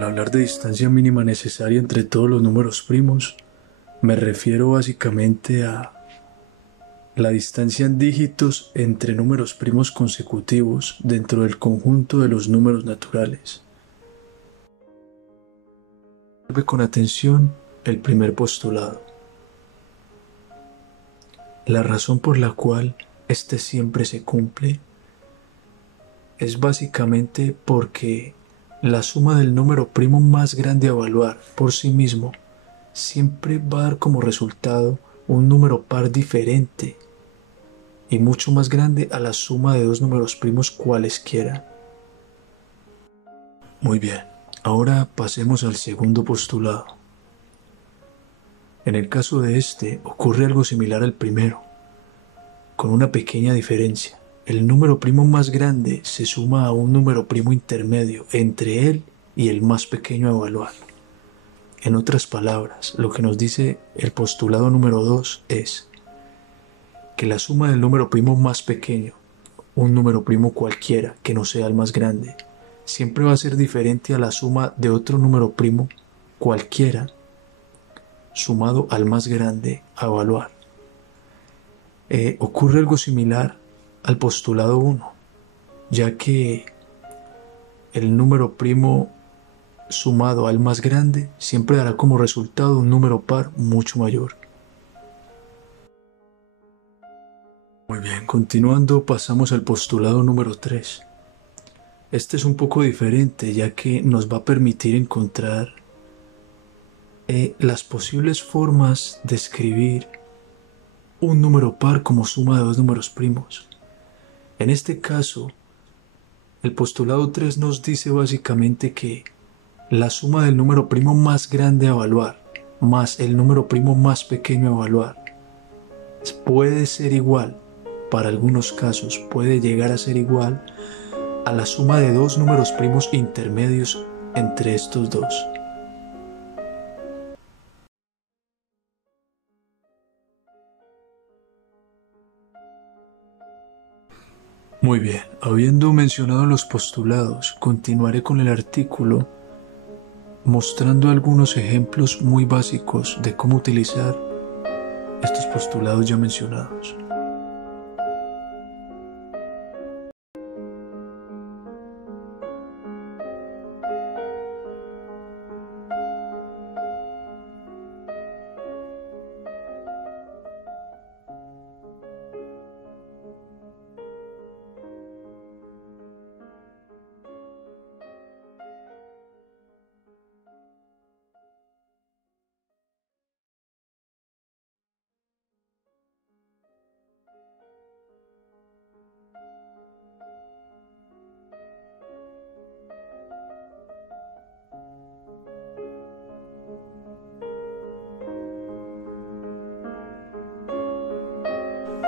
Al hablar de distancia mínima necesaria entre todos los números primos, me refiero básicamente a la distancia en dígitos entre números primos consecutivos dentro del conjunto de los números naturales. Observe con atención el primer postulado. La razón por la cual este siempre se cumple es básicamente porque la suma del número primo más grande a evaluar por sí mismo siempre va a dar como resultado un número par diferente y mucho más grande a la suma de dos números primos cualesquiera. Muy bien, ahora pasemos al segundo postulado. En el caso de este ocurre algo similar al primero, con una pequeña diferencia. El número primo más grande se suma a un número primo intermedio entre él y el más pequeño a evaluar. En otras palabras, lo que nos dice el postulado número 2 es que la suma del número primo más pequeño, un número primo cualquiera que no sea el más grande, siempre va a ser diferente a la suma de otro número primo cualquiera sumado al más grande a evaluar. Ocurre algo similar al postulado 1, ya que el número primo sumado al más grande siempre dará como resultado un número par mucho mayor. Muy bien, continuando pasamos al postulado número 3. Este es un poco diferente ya que nos va a permitir encontrar las posibles formas de escribir un número par como suma de dos números primos. En este caso, el postulado 3 nos dice básicamente que la suma del número primo más grande a evaluar más el número primo más pequeño a evaluar puede ser igual, para algunos casos puede llegar a ser igual a la suma de dos números primos intermedios entre estos dos. Muy bien, habiendo mencionado los postulados, continuaré con el artículo mostrando algunos ejemplos muy básicos de cómo utilizar estos postulados ya mencionados.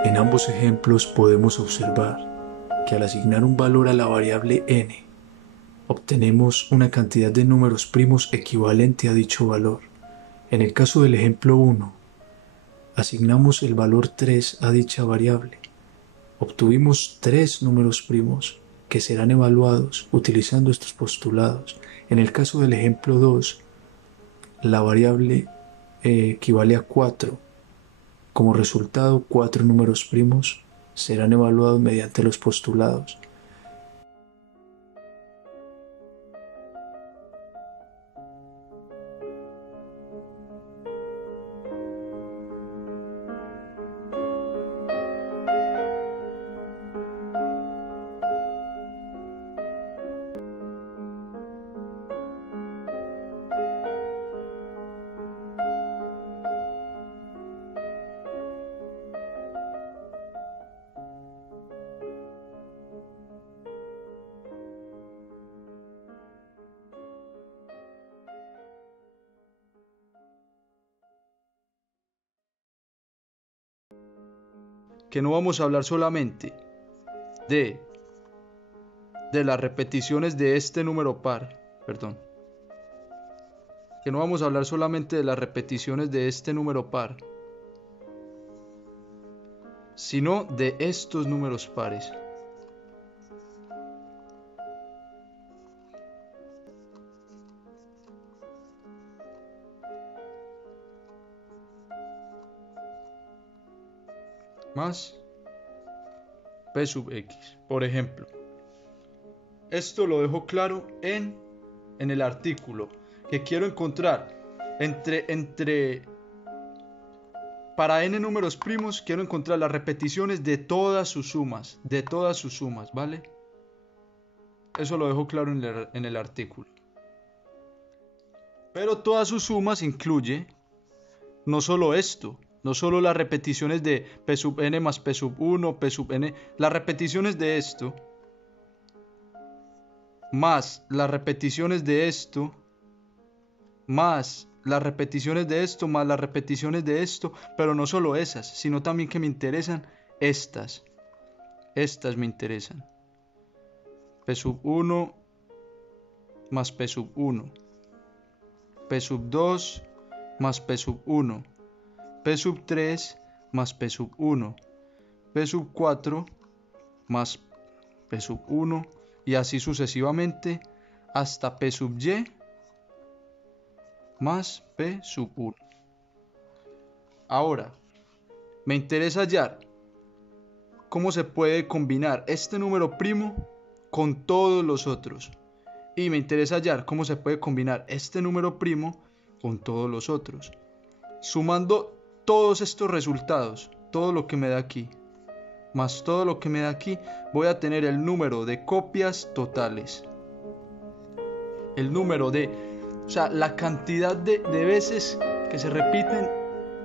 En ambos ejemplos podemos observar que al asignar un valor a la variable n, obtenemos una cantidad de números primos equivalente a dicho valor. En el caso del ejemplo 1, asignamos el valor 3 a dicha variable. Obtuvimos 3 números primos que serán evaluados utilizando estos postulados. En el caso del ejemplo 2, la variable equivale a 4. Como resultado, 4 números primos serán evaluados mediante los postulados. Que no vamos a hablar solamente de las repeticiones de este número par, que no vamos a hablar solamente de las repeticiones de este número par, sino de estos números pares. más P sub X. Por ejemplo, esto lo dejo claro en el artículo, que quiero encontrar para n números primos, quiero encontrar las repeticiones de todas sus sumas, ¿vale? Eso lo dejo claro en el artículo. Pero todas sus sumas incluye no solo esto, no solo las repeticiones de P sub n más P sub 1, P sub n, las repeticiones de esto, más las repeticiones de esto, más las repeticiones de esto, más las repeticiones de esto, pero no solo esas, sino también que me interesan estas. Estas me interesan. P sub 1 más P sub 1. P sub 2 más P sub 1. P sub 3 más P sub 1. P sub 4 más P sub 1. Y así sucesivamente hasta P sub y más P sub 1. Ahora, me interesa hallar cómo se puede combinar este número primo con todos los otros. Y me interesa hallar cómo se puede combinar este número primo con todos los otros. Sumando todos estos resultados, todo lo que me da aquí, más todo lo que me da aquí, voy a tener el número de copias totales. El número o sea, la cantidad de veces que se repiten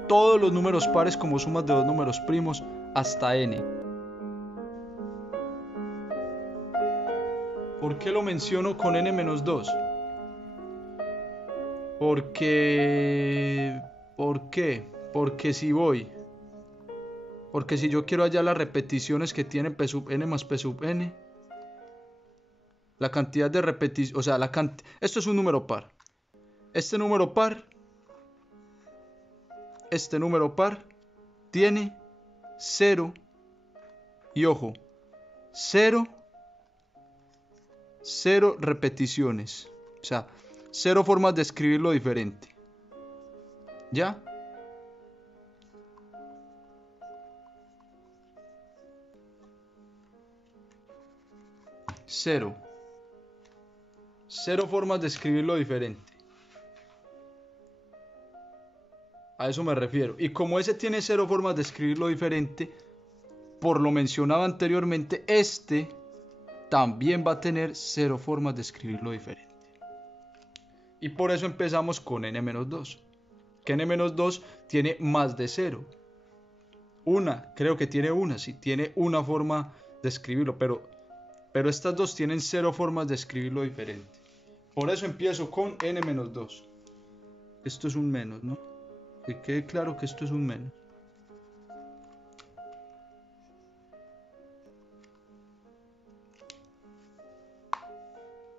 todos los números pares como sumas de dos números primos hasta n. ¿Por qué lo menciono con n-2? ¿Por qué? Porque si yo quiero hallar las repeticiones que tiene P sub n más P sub n, la cantidad de repeticiones, o sea, esto es un número par. Este número par tiene 0 y ojo, 0 repeticiones, o sea, 0 formas de escribirlo diferente. ¿Ya? Cero formas de escribirlo diferente. A eso me refiero. Y como ese tiene 0 formas de escribirlo diferente, por lo mencionado anteriormente, este también va a tener 0 formas de escribirlo diferente. Y por eso empezamos con n-2. Que n-2 tiene más de 0. Creo que tiene una, sí, tiene una forma de escribirlo, pero estas dos tienen 0 formas de escribirlo diferente. Por eso empiezo con n-2. Esto es un menos, ¿no? Que quede claro que esto es un menos.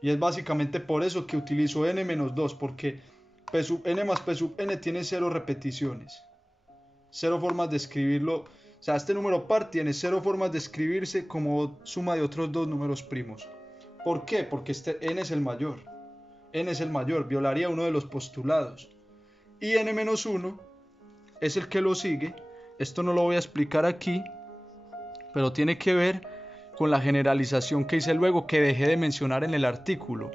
Y es básicamente por eso que utilizo n-2, porque P sub n más P sub n tiene 0 repeticiones. 0 formas de escribirlo. O sea, este número par tiene 0 formas de escribirse como suma de otros dos números primos. ¿Por qué? Porque este n es el mayor. N es el mayor, violaría uno de los postulados. Y n-1 es el que lo sigue. Esto no lo voy a explicar aquí, pero tiene que ver con la generalización que hice luego, que dejé de mencionar en el artículo.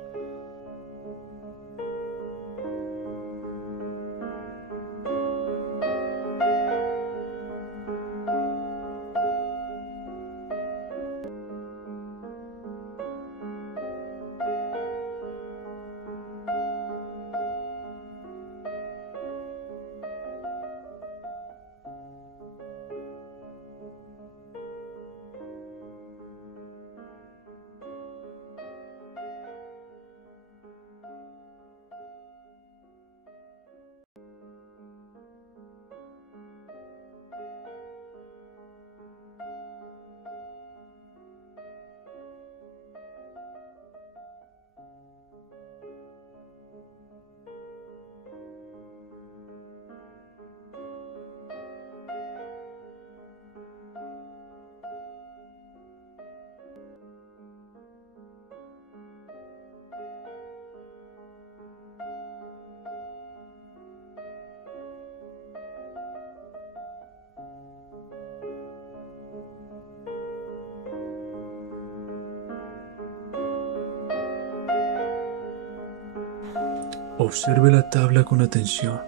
Observe la tabla con atención.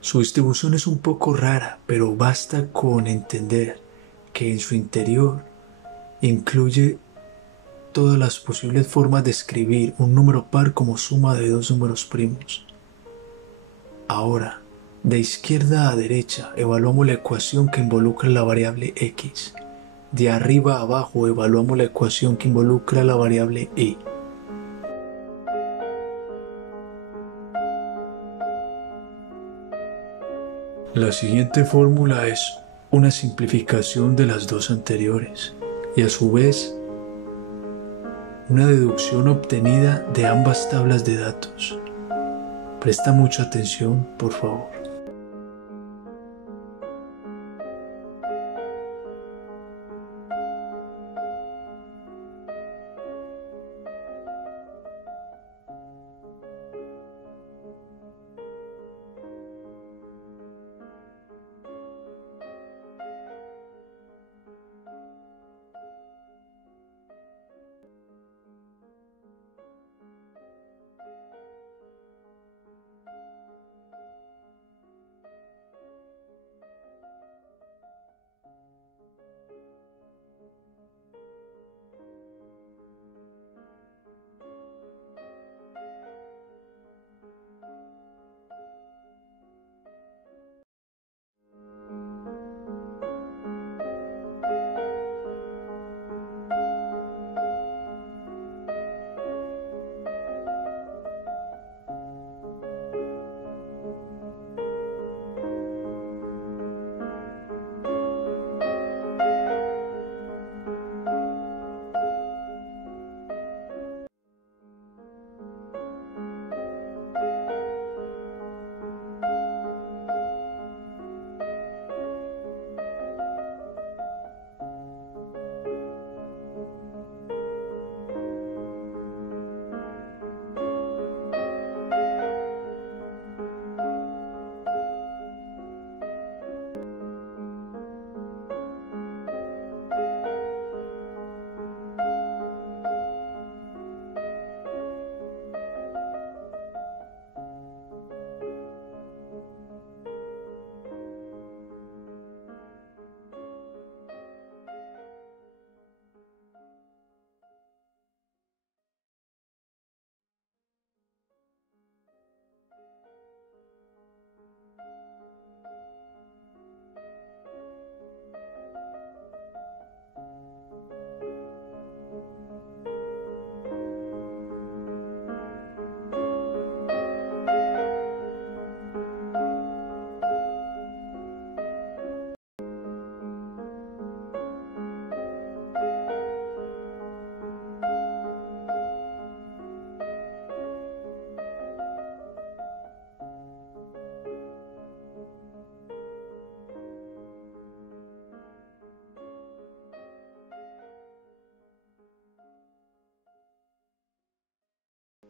Su distribución es un poco rara, pero basta con entender que en su interior incluye todas las posibles formas de escribir un número par como suma de dos números primos. Ahora, de izquierda a derecha, evaluamos la ecuación que involucra la variable x. De arriba a abajo, evaluamos la ecuación que involucra la variable y. La siguiente fórmula es una simplificación de las dos anteriores y a su vez una deducción obtenida de ambas tablas de datos. Presta mucha atención, por favor.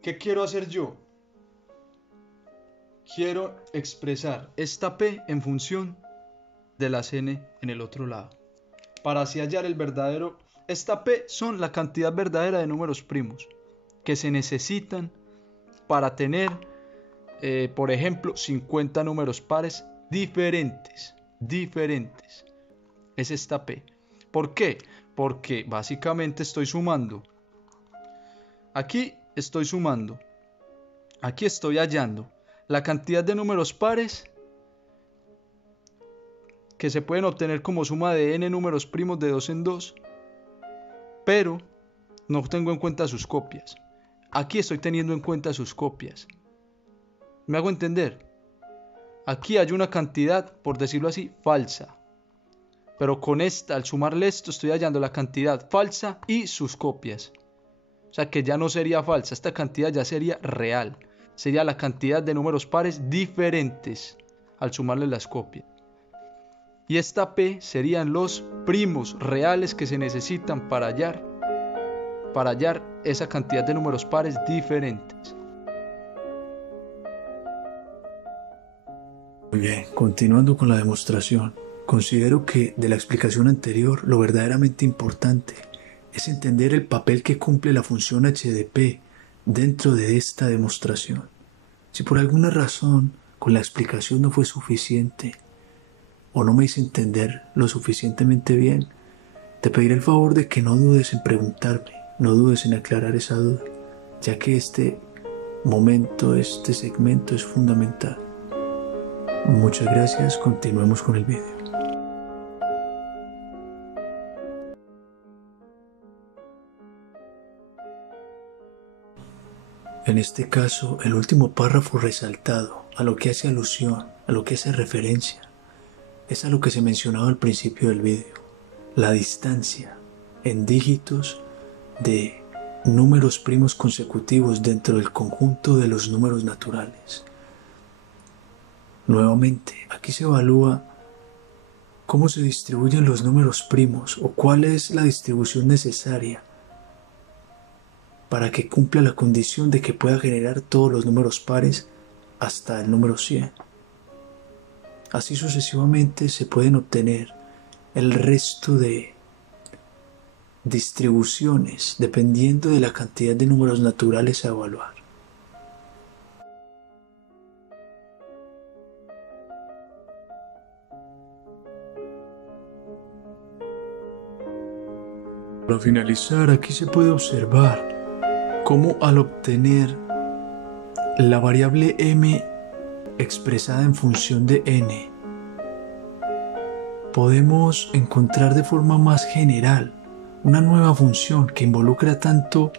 ¿Qué quiero hacer yo? Quiero expresar esta P en función de las N en el otro lado. Para así hallar el verdadero, esta P son la cantidad verdadera de números primos que se necesitan para tener, por ejemplo, 50 números pares diferentes. Es esta P. ¿Por qué? Porque básicamente estoy sumando. Aquí estoy sumando. Aquí estoy hallando la cantidad de números pares que se pueden obtener como suma de n números primos de 2 en 2, pero no tengo en cuenta sus copias. Aquí estoy teniendo en cuenta sus copias. ¿Me hago entender? Aquí hay una cantidad, por decirlo así, falsa. Pero con esta, al sumarle esto, estoy hallando la cantidad falsa y sus copias. O sea que ya no sería falsa, esta cantidad ya sería real. Sería la cantidad de números pares diferentes al sumarle las copias. Y esta P serían los primos reales que se necesitan para hallar esa cantidad de números pares diferentes. Muy bien, continuando con la demostración, considero que de la explicación anterior lo verdaderamente importante es entender el papel que cumple la función h de p dentro de esta demostración. Si por alguna razón con la explicación no fue suficiente o no me hice entender lo suficientemente bien, te pediré el favor de que no dudes en preguntarme, no dudes en aclarar esa duda, ya que este momento, este segmento es fundamental. Muchas gracias, continuemos con el video. En este caso, el último párrafo resaltado, a lo que hace alusión, a lo que hace referencia, es a lo que se mencionaba al principio del video, la distancia en dígitos de números primos consecutivos dentro del conjunto de los números naturales. Nuevamente, aquí se evalúa cómo se distribuyen los números primos o cuál es la distribución necesaria para que cumpla la condición de que pueda generar todos los números pares hasta el número 100. Así sucesivamente se pueden obtener el resto de distribuciones dependiendo de la cantidad de números naturales a evaluar. Para finalizar, aquí se puede observar cómo al obtener la variable m expresada en función de n, podemos encontrar de forma más general una nueva función que involucra tanto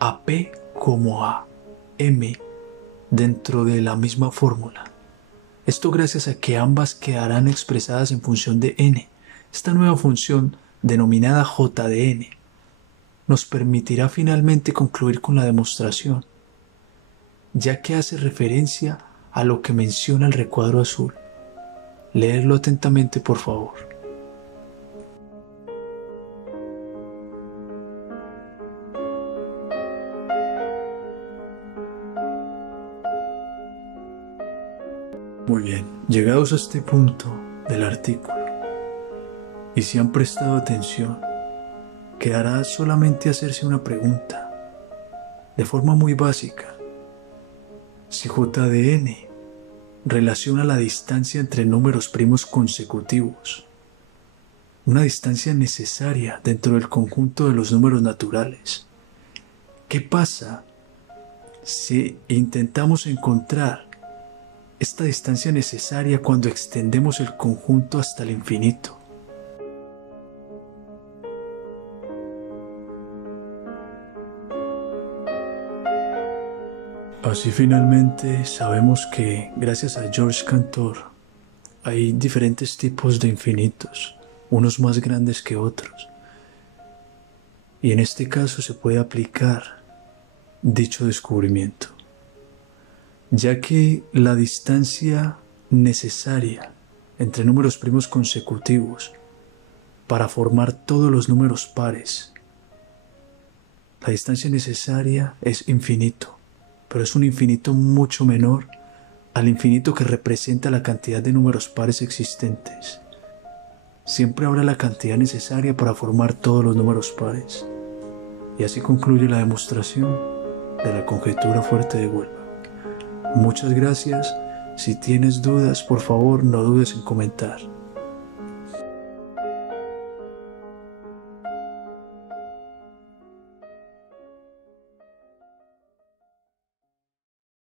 a p como a m dentro de la misma fórmula. Esto gracias a que ambas quedarán expresadas en función de n. Esta nueva función, denominada j de n, nos permitirá finalmente concluir con la demostración, ya que hace referencia a lo que menciona el recuadro azul. Leerlo atentamente, por favor. Muy bien, llegados a este punto del artículo, y si han prestado atención, quedará solamente hacerse una pregunta, de forma muy básica. Si j de n relaciona la distancia entre números primos consecutivos, una distancia necesaria dentro del conjunto de los números naturales, ¿qué pasa si intentamos encontrar esta distancia necesaria cuando extendemos el conjunto hasta el infinito? Así finalmente sabemos que gracias a Georges Cantor hay diferentes tipos de infinitos, unos más grandes que otros. Y en este caso se puede aplicar dicho descubrimiento, ya que la distancia necesaria entre números primos consecutivos para formar todos los números pares, la distancia necesaria es infinito. Pero es un infinito mucho menor al infinito que representa la cantidad de números pares existentes. Siempre habrá la cantidad necesaria para formar todos los números pares. Y así concluye la demostración de la conjetura fuerte de Goldbach. Muchas gracias. Si tienes dudas, por favor, no dudes en comentar.